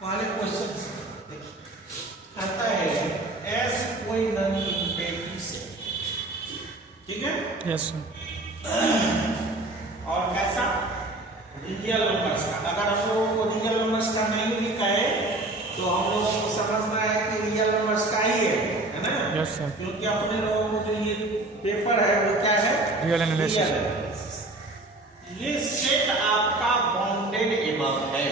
पहले क्वेश्चन आता है एस कोई नॉन इम्पेटिव से, ठीक है? Yes sir. और कैसा रियल नंबर्स का, अगर हम लोगों को रियल नंबर्स का नहीं लिखा है तो हम लोगों को समझना है कि रियल नंबर्स का ही है ना? Yes sir. क्योंकि अपने लोगों को जो ये पेपर है वो क्या है? Real analysis. ये सेट आपका बाउंडेड एबव है,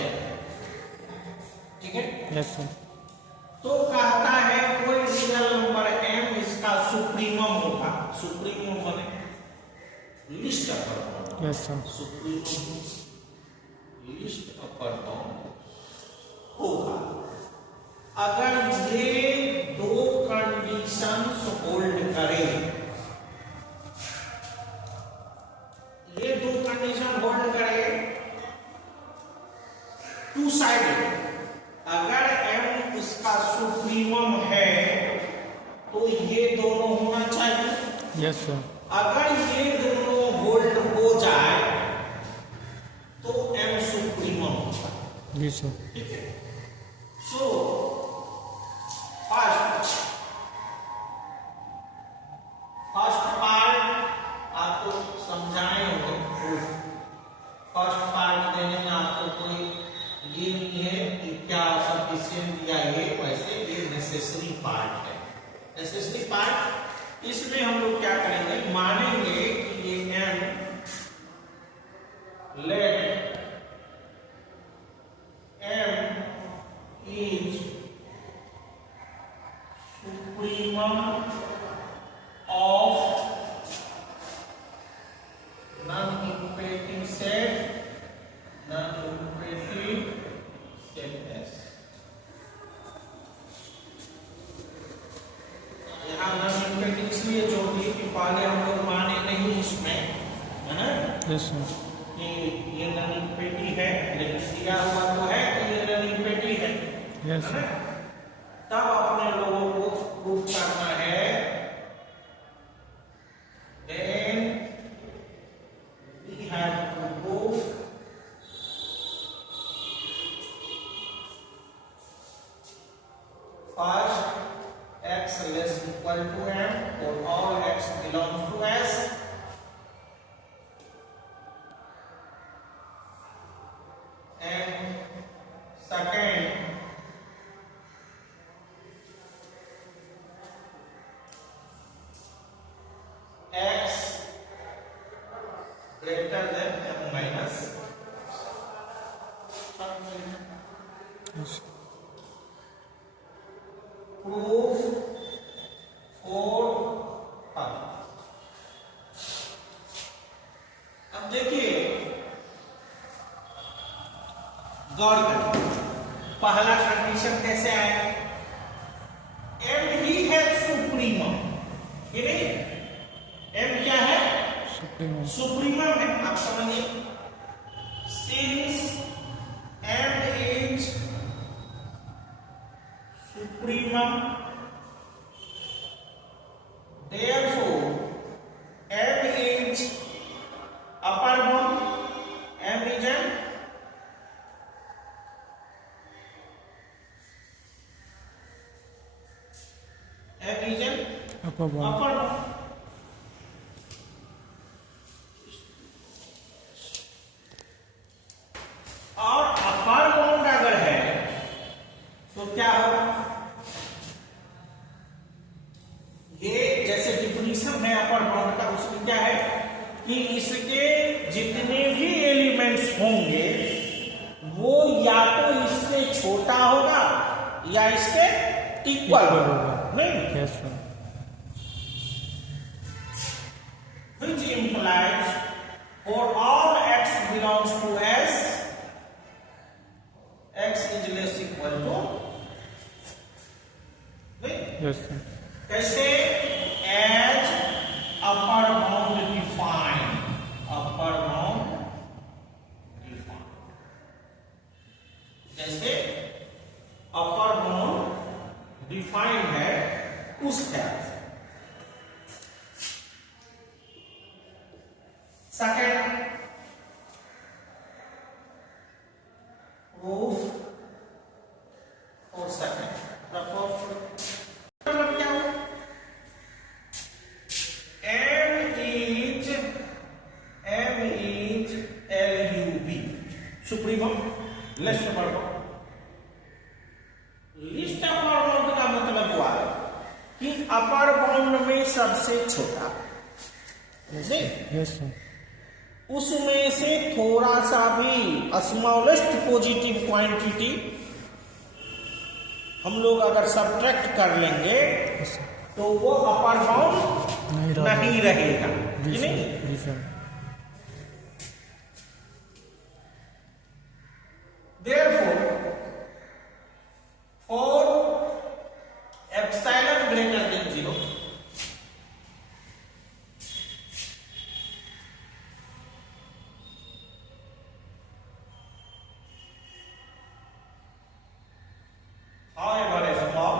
ठीक है? Yes sir. तो कहता है कोई रियल नंबर m इसका सुप्रीमम होगा, सुप्रीमम माने list upper bound. Yes sir. Supremum list upper bound होगा अगर ये दो कंडीशंस होल्ड करें, ये दो कंडीशन होल्ड करें टू साइडेड। अगर m इसका सुप्रीमम है तो ये दोनों होना चाहिए। Yes sir. अगर ये दोनों होल्ड हो जाए तो m सुप्रीमम होगा। जी सर। ठीक है? सो फर्स्ट पार्ट आपको समझाए होंगे। फर्स्ट पार्ट देने में आपको कोई ये नहीं है कि क्या सफिशिएंट या ये वैसे, ये नेसेसरी पार्ट है। नेसेसरी पार्ट इसमें हम लोग क्या करेंगे, मानेंगे कि ये m let m is supremum of non equative set, non equative set S। यहाँ नॉन इक्वेटिव इसलिए जोड़ दिए कि पहले हम लोग माने नहीं इसमें, है ना? Yes sir. कि ये नॉन इक्वेटिव है, लेकिन दिया हुआ तो है कि ये नॉन इक्वेटिव है, यस है सर। ना? तब अपने लोगों को प्रूफ करना है then we have to go first x less equal to m for all x belongs to S, and second greater than m minus Yes. Proof 4 अब देखिए गौर करें पहला कंडीशन कैसे आएगा एम ही है सुप्रीमम ये नहीं एम क्या है Supreme. सुप्रीमम है आप समझिए since M is supremum therefore m is upper bound m is an Upper bound. upper bound और अपर बाउंड अगर है तो क्या होगा ये जैसे डिफिनीशन है अपर बाउंड का उसमें क्या है कि इसके जितने भी एलिमेंट्स होंगे वो या तो इससे छोटा होगा या इसके इक्वल होगा नहीं Yes, sir. which implies for all x belongs to S x is less equal to नहीं Yes, sir. कैसे as upper bound defined जैसे upper bound डिफाइंड है उस ख्याल से सेकेंड प्रूफ और सेकेंड मतलब क्या हो m is LUB supremum least upper bound least upper bound का मतलब हुआ कि अपर बाउंड में सबसे छोटा Yes, sir. उसमें से थोड़ा सा भी स्मॉलेस्ट पॉजिटिव क्वांटिटी हम लोग अगर सब्ट्रैक्ट कर लेंगे Yes, sir. तो वो अपर बाउंड नहीं रहेगा जी कि सर, नहीं जी sir. Therefore, for epsilon greater than 0, however small,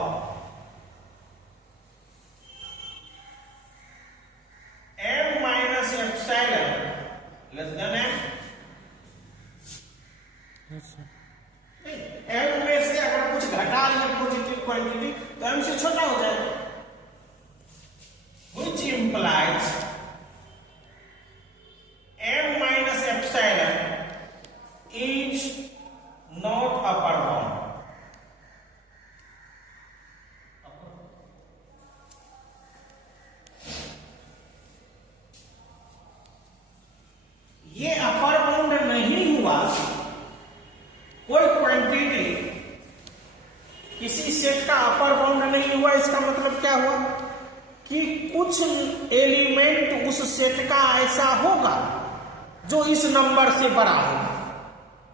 m minus epsilon less than m. Yes, sir. M में से अगर कुछ घटा लिया पॉजिटिव क्वांटिटी तो एम से छोटा हो जाएगा which implies m minus epsilon is not upper bound ये अपर बाउंड नहीं हुआ कोई क्वांटिटी किसी सेट का अपर बाउंड नहीं हुआ इसका मतलब क्या हुआ कि कुछ एलिमेंट उस सेट का ऐसा होगा जो इस नंबर से बड़ा होगा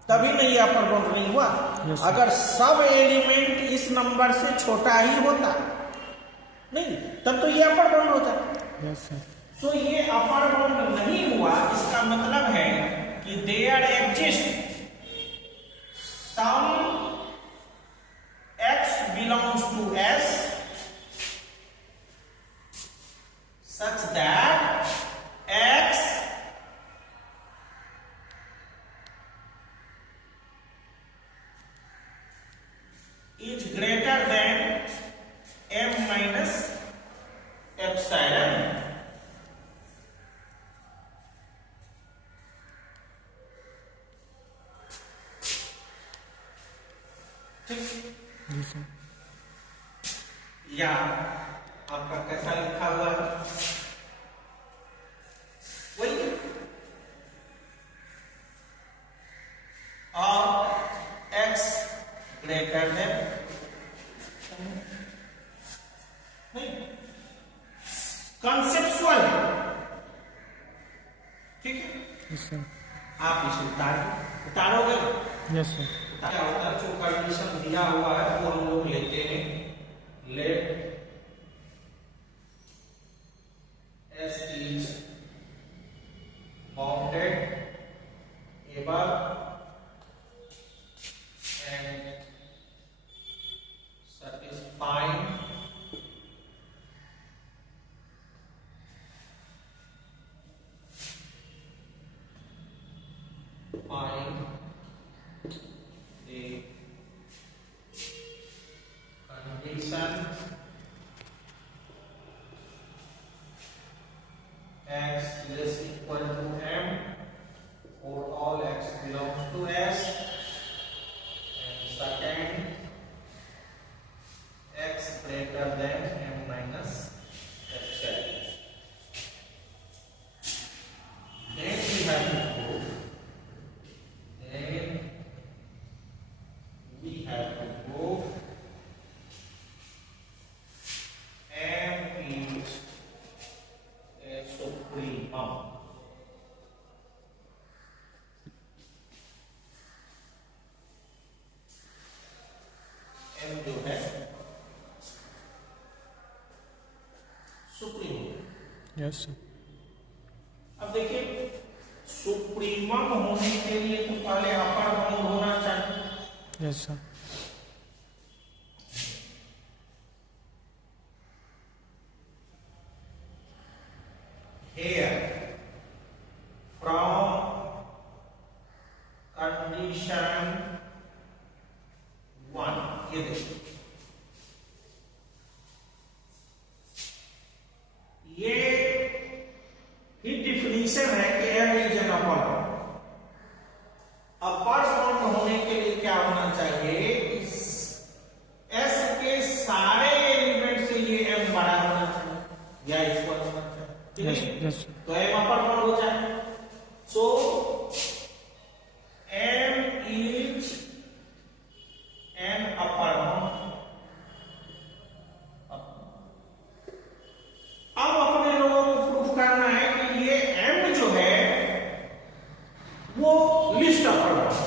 तभी नहीं अपर बाउंड नहीं हुआ Yes, अगर सब एलिमेंट इस नंबर से छोटा ही होता नहीं तब तो ये अपर बाउंड होता Yes, sir. तो ये अपर बाउंड नहीं हुआ इसका मतलब है कि there exist some x belongs to S such that x is greater than m minus epsilon ji sir. या आपका कैसा लिखा हुआ है वही कंसेप्चुअल है, ठीक है। Yes, sir. आप इसे उतारोगे ना, Yes, sir. क्या होता है, जो कंडीशन दिया हुआ है वो हम लोग लेते हैं, late S is bounded above and satisfying the condition x less equal to m for all x belongs to S, and second x greater than m minus epsilon. Then we have to prove, m is a supremum. m जो है supreme. Yes, sir. अब देखिए, supremum होने के लिए तो पहले upper bound होना चाहिए। Yes, sir. Here from condition 1, ये देखिए, ये ही डिफिनीशन है कि M is an upper bound. Upper bound होने के लिए क्या होना चाहिए, इस एस के सारे एलिमेंट से ये एम बड़ा होना चाहिए या इक्वल होना चाहिए, ठीक Yes, है? yes, sir. तो एम अपर बाउंड हो जाए। So M is an upper bound. अब अपने लोगों को प्रूफ करना है कि ये एम जो है वो least upper bound.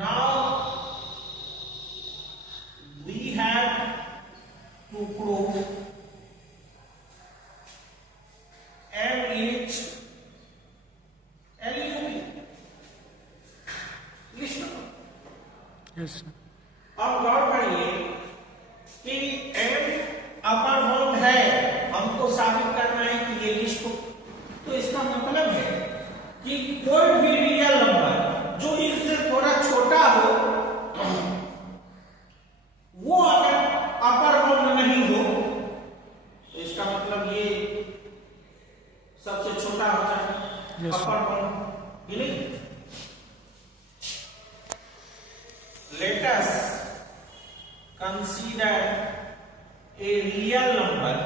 Now we have to prove M is LUP least. Yes, sir. अब गौर करिए कि M अपर बाउंड है, हमको साबित करना है कि ये लिस्ट, तो इसका मतलब है कि कोई भी रियल नंबर जो इससे थोड़ा छोटा हो वो अगर अपर बाउंड नहीं हो तो इसका मतलब ये सबसे छोटा हो जाए। Yes, sir. अपर बाउंड ये नहीं। Let us consider a real number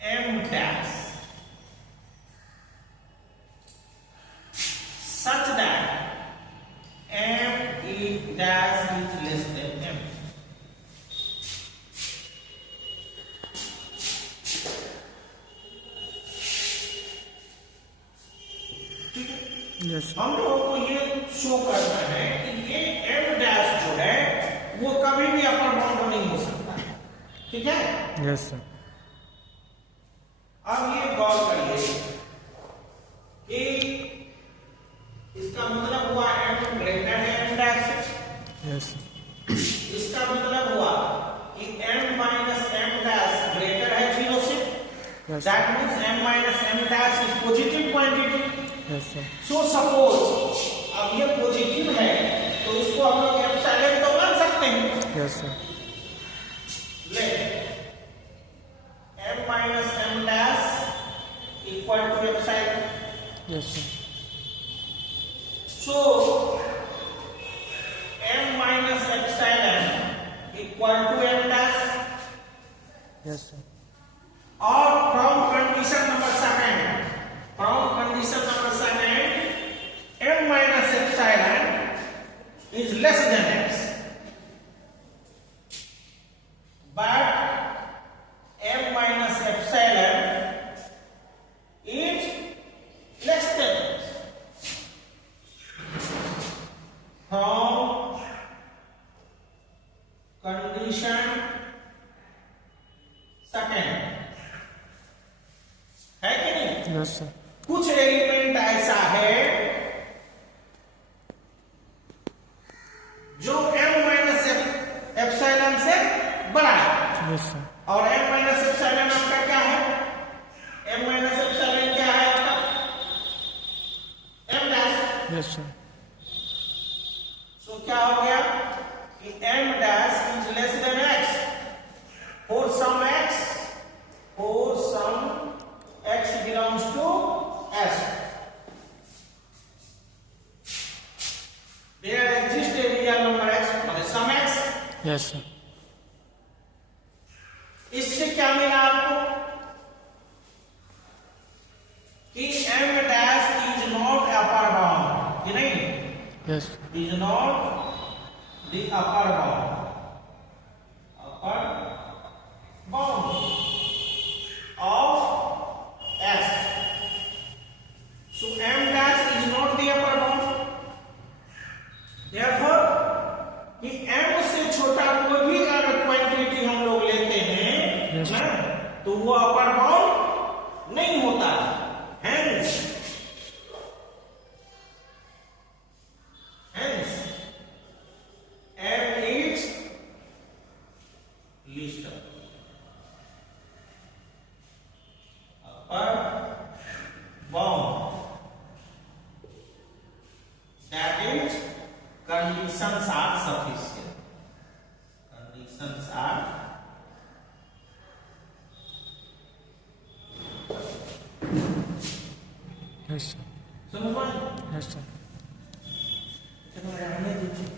m dash such that m is dash is less than m. Yes, sir. हम लोगों को ये शो करना है कि ये m डैश जो है वो कभी भी अपर बाउंड नहीं हो सकता, ठीक है? Yes, sir. अब ये गौर करिए कि इसका मतलब हुआ m ग्रेटर है m डैश। Yes, sir. इसका मतलब हुआ कि m minus m dash greater है 0 से। Yes, sir. That means m minus m dash is positive quantity. Yes, sir. So suppose अब ये पॉजिटिव है तो इसको हम लोग एप्सिलॉन तो मान सकते हैं। Yes, sir. let m minus m dash equal to epsilon. Yes, sir. So m minus epsilon equal to m dash, Yes, sir. or from condition number second m minus epsilon is less than x. Condition second है कि नहीं? Yes, sir. कुछ element ऐसा है जो m minus epsilon से बड़ा है। Yes, sir. और m माइनस एप्सिलॉन आपका क्या है? m माइनस एप्सिलॉन क्या है आपका? m dash. Yes, sir. सो क्या हो गया कि m dash is less than x for some x belongs to S. There exists a real number x for some x. Yes, sir. इससे क्या मिला आपको कि m dash is not upper bound, कि नहीं? Yes, sir. Is not the upper bound. Upper bound of S. So m dash is not the upper bound. Therefore, कि m से छोटा कोई भी अगर क्वांटिटी हम लोग लेते हैं Yes, ना, तो वो अपर बाउंड नहीं होता। Hence, m is least upper bound. That is, conditions are sufficient. Conditions are Yes, sir. समझ में? Yes, sir. चलो रहने दीजिए।